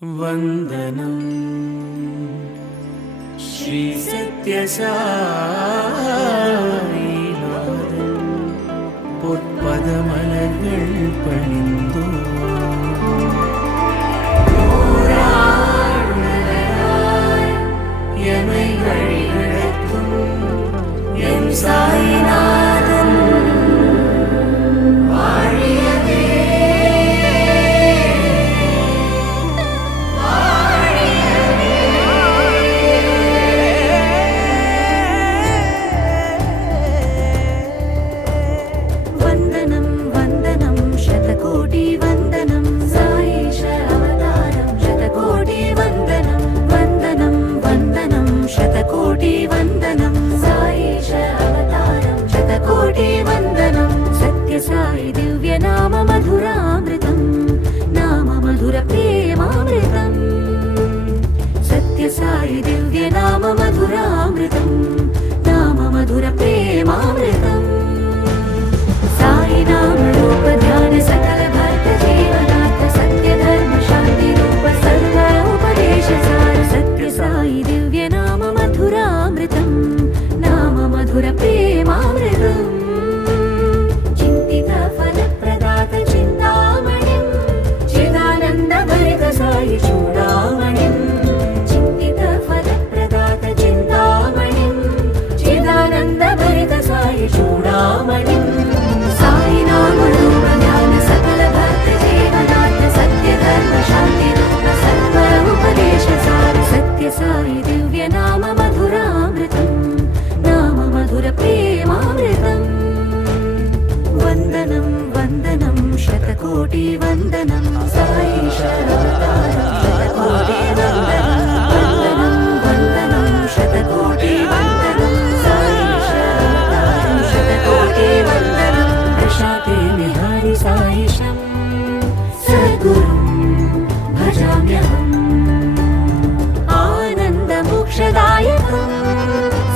वंदनम श्री सत्यसाईनाथन பொற்பதமலர்கள் பணிந்தோ எமை வழிநடத்தும் எம் சாய்நாதன் வாழியவே साई दिव्य नाम मधुरामृतम नाम मधुर प्रेमामृतम सत्य साई दिव्य नाम मधुरामृतम नाम मधुर प्रेमामृतम साई नाम रूप ध्यान सकल भक्त जीवनाथ सत्य धर्म शांति रूप सर्व उपदेश सार सत्य साई दिव्य नाम मधुरामृतम नाम मधुर प्रेमामृतम साई दिव्य नाम मधुरामृतम नाम मधुर प्रेमामृतम वंदनम वंदनम शतकोटि वंदनम साईश अवतारम शतकोटि वंदनम वंदनम शतकोटि वंदनम साईश अवतारम शतकोटि वंदनम प्रशाते निहारि साईशं सद्गुरुं भजाम्यहम् मोक्षदायकं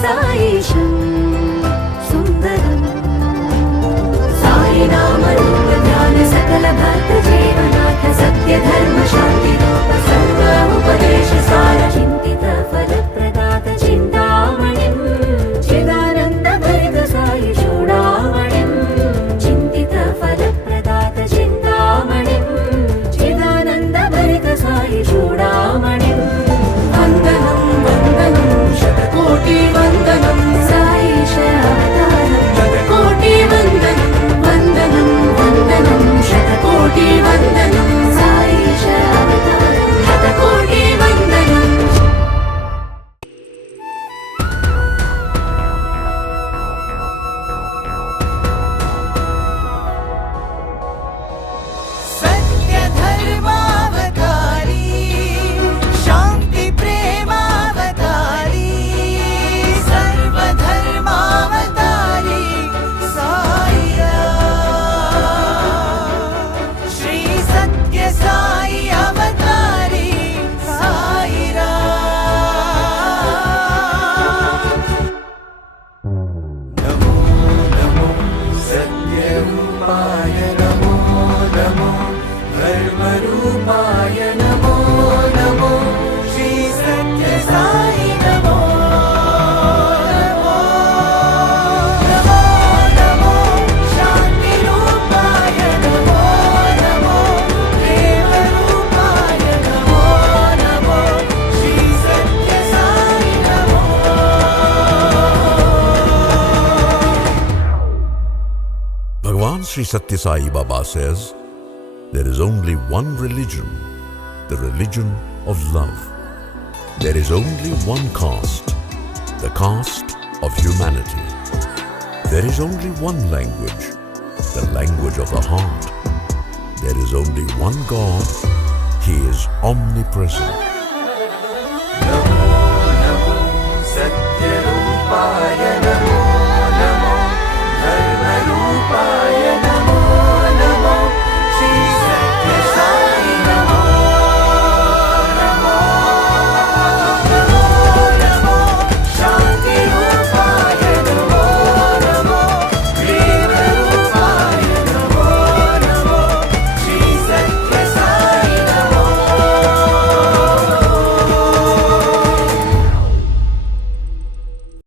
साईशं सुन्दरं साई नाम रूप ध्यान सकल भक्त जीवनाथ सत्य धर्म शांति रूप सर्व उपदेश सार चिंतित फल प्रदात चिंतामणिं चिदानंद भरित साई चूडामणिं चिंतित फल प्रदात चिंतामणिं चिदानंद भरित साई चूडामणिं शतकोटि वंदनम साईश अवतारम शतकोटि वंदनम वंदनम वंदनम शतकोटि वंदनम साईश अवतारम शतकोटि वंदनम सत्य धर्मावतारी शांति प्रेमावतारी सर्वधर्मावतारी साईया श्री सत्य साई अवतारी साईरा नमो नमो सत्यरूपाय नमो नमो धर्मरूपाय नमो नमो श्री सत्य साई नमो नमो नमो नमो शांति रूपाय नमो नमो प्रेम रूपाय नमो नमो श्री सत्य साई नमो Bhagavan Sri Satya Sai Baba says, there is only one religion, the religion of love. There is only one caste, the caste of humanity. There is only one language, the language of the heart. There is only one God, He is omnipresent.